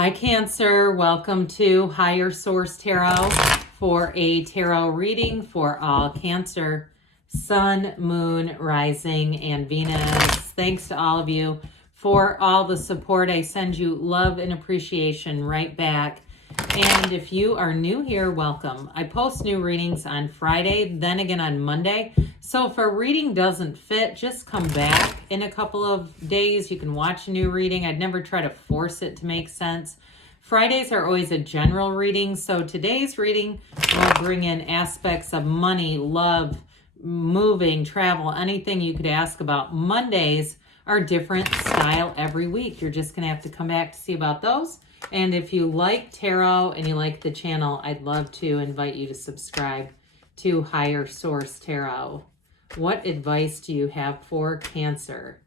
Hi Cancer, welcome to Higher Source Tarot for a tarot reading for all Cancer, Sun, Moon, Rising, and Venus. Thanks to all of you for all the support. I send you love and appreciation right back. And if you are new here, welcome. I post new readings on Friday, then again on Monday. So if a reading doesn't fit, just come back in a couple of days. You can watch a new reading. I'd never try to force it to make sense. Fridays are always a general reading. So today's reading will bring in aspects of money, love, moving, travel, anything you could ask about. Mondays are different style every week. You're just going to have to come back to see about those. And if you like tarot and you like the channel, I'd love to invite you to subscribe to Higher Source Tarot. What advice do you have for Cancer?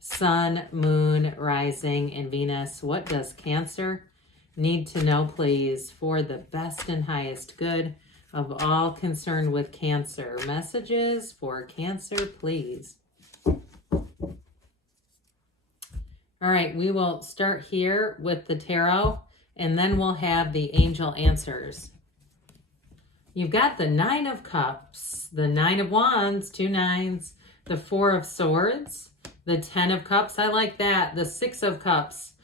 Sun, Moon, Rising, and Venus. What does Cancer need to know, please, for the best and highest good of all concerned with Cancer? Messages for Cancer, please. All right, we will start here with the tarot, and then we'll have the angel answers. You've got the Nine of Cups, the Nine of Wands, 2 nines, the 4 of Swords, the 10 of Cups, I like that, the 6 of Cups,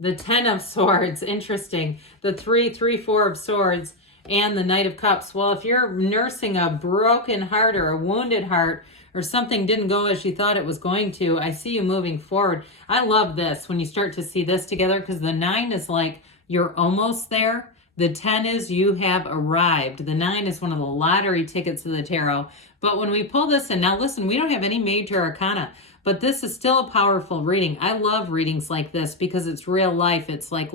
the 10 of Swords, interesting, the 3, 4 of Swords, and the Knight of Cups. Well, if you're nursing a broken heart or a wounded heart, or something didn't go as you thought it was going to, I see you moving forward. I love this when you start to see this together, because the 9 is like you're almost there. The 10 is you have arrived. The 9 is one of the lottery tickets of the tarot. But when we pull this in, now listen, we don't have any major arcana, but this is still a powerful reading. I love readings like this because it's real life. It's like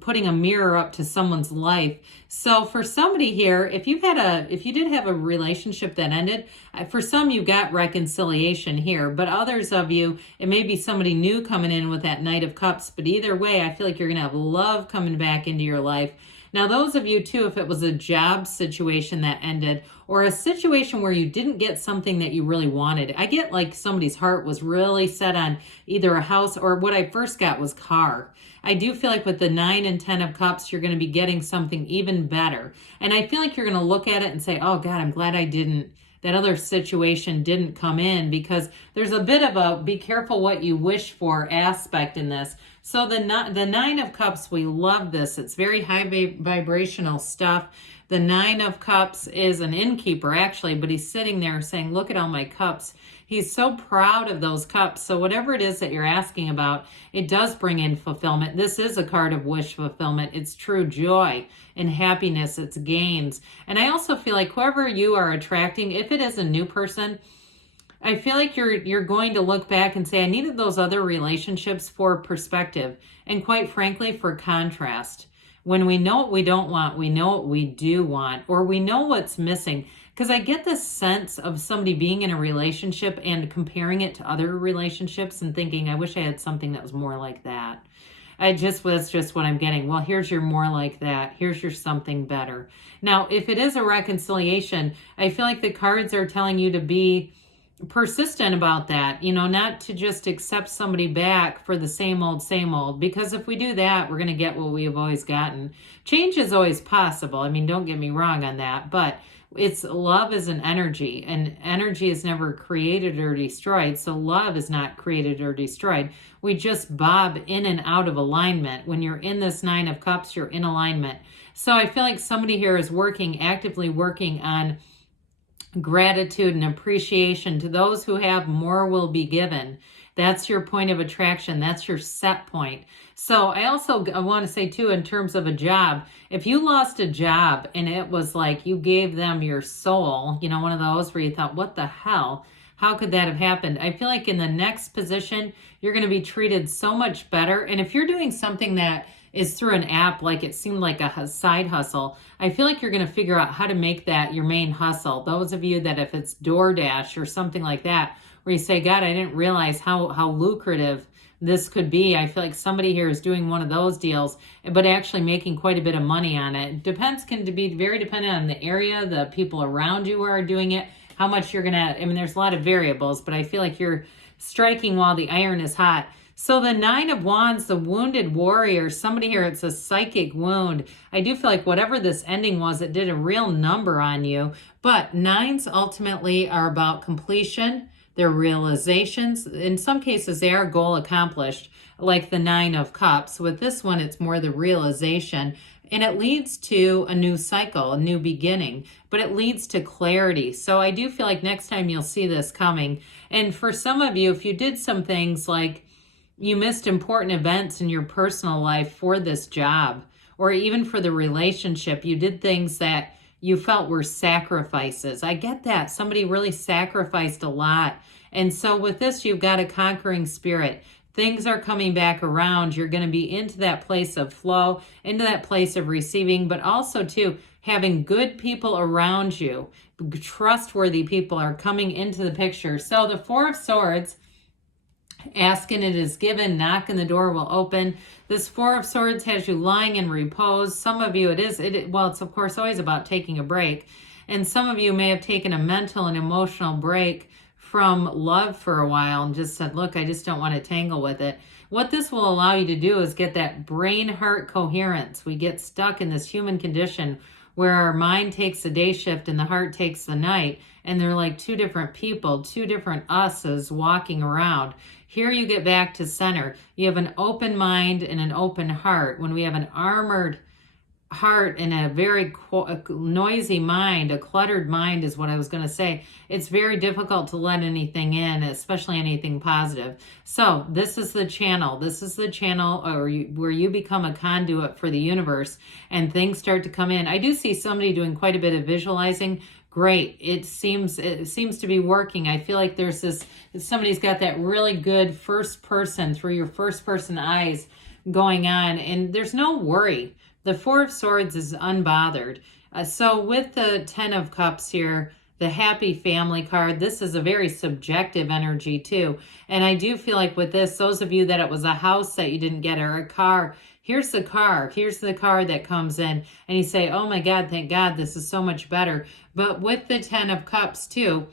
putting a mirror up to someone's life. So for somebody here, if you did have a relationship that ended, for some you got reconciliation here, but others of you, it may be somebody new coming in with that Knight of Cups. But either way, I feel like you're going to have love coming back into your life. Now, those of you, too, if it was a job situation that ended or a situation where you didn't get something that you really wanted, I get like somebody's heart was really set on either a house, or what I first got was car. I do feel like with the 9 and 10 of Cups, you're going to be getting something even better. And I feel like you're going to look at it and say, oh, God, I'm glad that other situation didn't come in, because there's a bit of a be careful what you wish for aspect in this. So the 9 of Cups, we love this. It's very high vibrational stuff. The 9 of Cups is an innkeeper, actually, but he's sitting there saying, look at all my cups. He's so proud of those cups. So whatever it is that you're asking about, it does bring in fulfillment. This is a card of wish fulfillment. It's true joy and happiness. It's gains. And I also feel like whoever you are attracting, if it is a new person, I feel like you're going to look back and say, I needed those other relationships for perspective and, quite frankly, for contrast. When we know what we don't want, we know what we do want, or we know what's missing. Because I get this sense of somebody being in a relationship and comparing it to other relationships and thinking, I wish I had something that was more like that. That's just what I'm getting. Well, here's your more like that. Here's your something better. Now, if it is a reconciliation, I feel like the cards are telling you to be persistent about that, not to just accept somebody back for the same old, because if we do that, we're going to get what we have always gotten. Change is always possible. I mean, don't get me wrong on that, but love is an energy, and energy is never created or destroyed. So love is not created or destroyed. We just bob in and out of alignment. When you're in this 9 of Cups, you're in alignment. So I feel like somebody here is actively working on gratitude and appreciation. To those who have, more will be given. That's your point of attraction. That's your set point. So I want to say too, in terms of a job, if you lost a job and it was like you gave them your soul, one of those where you thought, what the hell? How could that have happened? I feel like in the next position, you're going to be treated so much better. And if you're doing something that is through an app, like it seemed like a side hustle, I feel like you're going to figure out how to make that your main hustle. Those of you that if it's DoorDash or something like that, where you say, God, I didn't realize how lucrative this could be. I feel like somebody here is doing one of those deals, but actually making quite a bit of money on it. Can be very dependent on the area, the people around you who are doing it, how much you're going to, there's a lot of variables, but I feel like you're striking while the iron is hot. So the Nine of Wands, the wounded warrior, somebody here, it's a psychic wound. I do feel like whatever this ending was, it did a real number on you. But nines ultimately are about completion, their realizations. In some cases, they are goal accomplished, like the Nine of Cups. With this one, it's more the realization. And it leads to a new cycle, a new beginning, but it leads to clarity. So I do feel like next time you'll see this coming. And for some of you, if you did some things like you missed important events in your personal life for this job, or even for the relationship, you did things that you felt were sacrifices. I get that. Somebody really sacrificed a lot. And so with this, you've got a conquering spirit. Things are coming back around. You're going to be into that place of flow, into that place of receiving, but also too, having good people around you. Trustworthy people are coming into the picture. So the Four of Swords, asking it is given, knock and the door will open. This Four of Swords has you lying in repose. Some of you, it's of course always about taking a break. And some of you may have taken a mental and emotional break from love for a while and just said, look, I just don't want to tangle with it. What this will allow you to do is get that brain-heart coherence. We get stuck in this human condition where our mind takes the day shift and the heart takes the night. And they're like two different people, two different us's walking around. Here you get back to center. You have an open mind and an open heart. When we have an armored heart and a very noisy mind, a cluttered mind is what I was going to say, it's very difficult to let anything in, especially anything positive. So this is the channel. This is the channel where you become a conduit for the universe and things start to come in. I do see somebody doing quite a bit of visualizing. Great. It seems to be working. I feel like there's somebody's got that really good first person through your first person eyes going on, and there's no worry. The Four of Swords is unbothered. So with the Ten of Cups here, the happy family card, this is a very subjective energy too. And I do feel like with this, those of you that it was a house that you didn't get or a car, here's the car. Here's the car that comes in and you say, oh my God, thank God, this is so much better. But with the Ten of Cups too,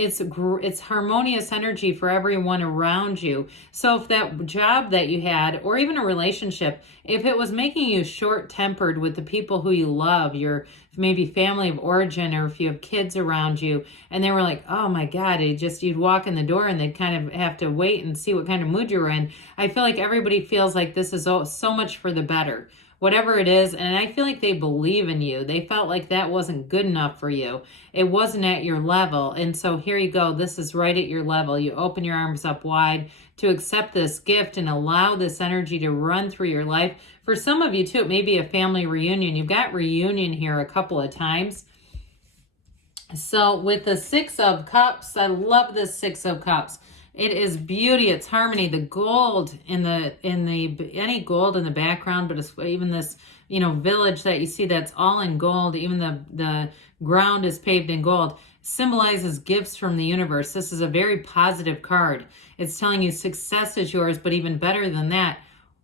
it's harmonious energy for everyone around you. So if that job that you had, or even a relationship, if it was making you short-tempered with the people who you love, your maybe family of origin, or if you have kids around you, and they were like, oh my God, you'd walk in the door and they'd kind of have to wait and see what kind of mood you were in. I feel like everybody feels like this is so much for the better. Whatever it is, and I feel like they believe in you. They felt like that wasn't good enough for you. It wasn't at your level. And so here you go. This is right at your level. You open your arms up wide to accept this gift and allow this energy to run through your life. For some of you too, it may be a family reunion. You've got reunion here a couple of times. So with the Six of Cups, I love this Six of Cups. It is beauty, it's harmony, the gold any gold in the background, but it's even this, village that you see that's all in gold, even the ground is paved in gold, symbolizes gifts from the universe. This is a very positive card. It's telling you success is yours, but even better than that,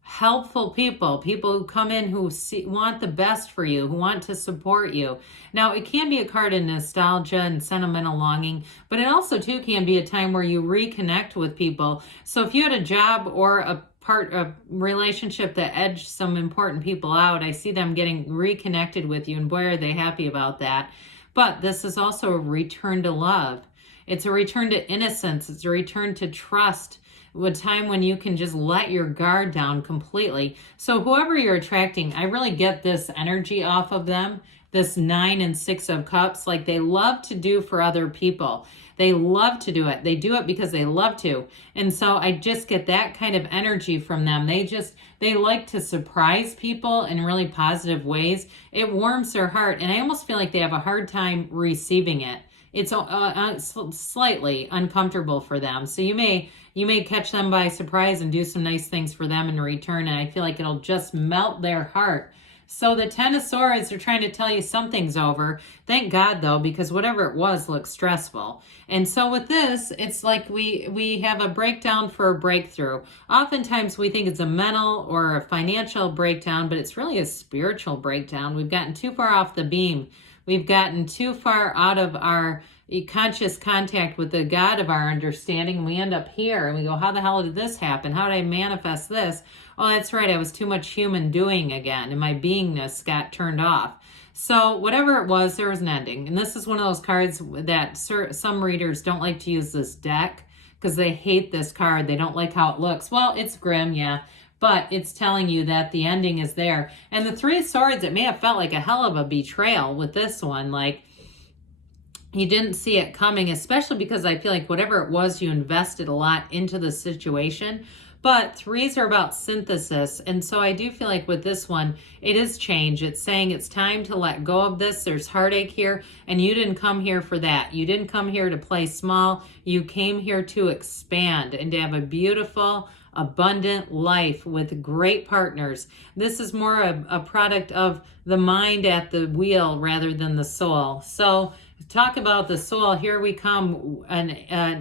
helpful people who come in who want the best for you, who want to support you. Now, it can be a card of nostalgia and sentimental longing, but it also too can be a time where you reconnect with people. So if you had a job or a relationship that edged some important people out, I see them getting reconnected with you, and boy, are they happy about that. But this is also a return to love. It's a return to innocence. It's a return to trust. A time when you can just let your guard down completely. So whoever you're attracting, I really get this energy off of them, this 9 and 6 of Cups, like they love to do for other people. They love to do it. They do it because they love to. And so I just get that kind of energy from them. They like to surprise people in really positive ways. It warms their heart. And I almost feel like they have a hard time receiving it. It's slightly uncomfortable for them. So you may catch them by surprise and do some nice things for them in return. And I feel like it'll just melt their heart. So the Ten of Swords are trying to tell you something's over. Thank God, though, because whatever it was looked stressful. And so with this, it's like we have a breakdown for a breakthrough. Oftentimes we think it's a mental or a financial breakdown, but it's really a spiritual breakdown. We've gotten too far off the beam. We've gotten too far out of our conscious contact with the God of our understanding, and we end up here and we go, how the hell did this happen? How did I manifest this? Oh, that's right, I was too much human doing again, and my beingness got turned off. So whatever it was, there was an ending. And this is one of those cards that some readers don't like to use this deck because they hate this card. They don't like how it looks. Well, it's grim, yeah, but it's telling you that the ending is there. And the Three of Swords, it may have felt like a hell of a betrayal with this one. Like, you didn't see it coming, especially because I feel like whatever it was, you invested a lot into the situation. But threes are about synthesis. And so I do feel like with this one, it is change. It's saying it's time to let go of this. There's heartache here, and you didn't come here for that. You didn't come here to play small. You came here to expand and to have a beautiful, abundant life with great partners. This is more a product of the mind at the wheel rather than the soul. So talk about the soul. Here we come, an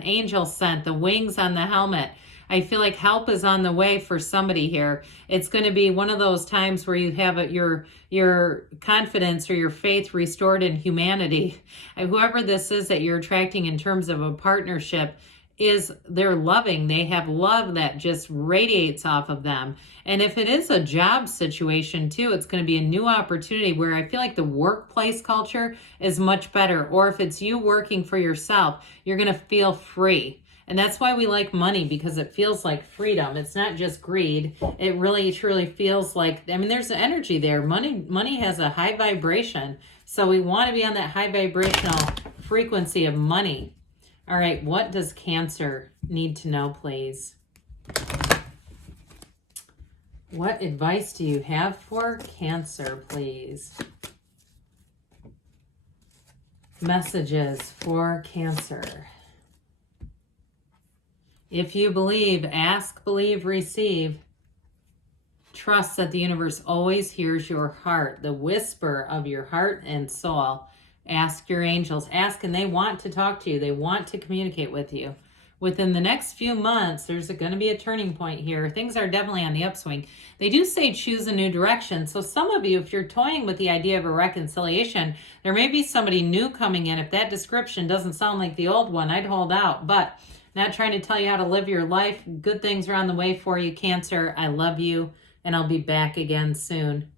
angel sent, the wings on the helmet. I feel like help is on the way for somebody here. It's going to be one of those times where you have your confidence or your faith restored in humanity. And whoever this is that you're attracting in terms of a partnership, they're loving. They have love that just radiates off of them. And if it is a job situation too, it's going to be a new opportunity where I feel like the workplace culture is much better. Or if it's you working for yourself, you're going to feel free. And that's why we like money, because it feels like freedom. It's not just greed. It really truly feels like, I mean, there's an energy there. Money has a high vibration. So we want to be on that high vibrational frequency of money. All right, what does Cancer need to know, please? What advice do you have for Cancer, please? Messages for Cancer. If you believe, ask, believe, receive. Trust that the universe always hears your heart, the whisper of your heart and soul. Ask your angels. Ask, and they want to talk to you. They want to communicate with you. Within the next few months, there's going to be a turning point here. Things are definitely on the upswing. They do say choose a new direction. So some of you, if you're toying with the idea of a reconciliation, there may be somebody new coming in. If that description doesn't sound like the old one, I'd hold out. But not trying to tell you how to live your life. Good things are on the way for you, Cancer. I love you, and I'll be back again soon.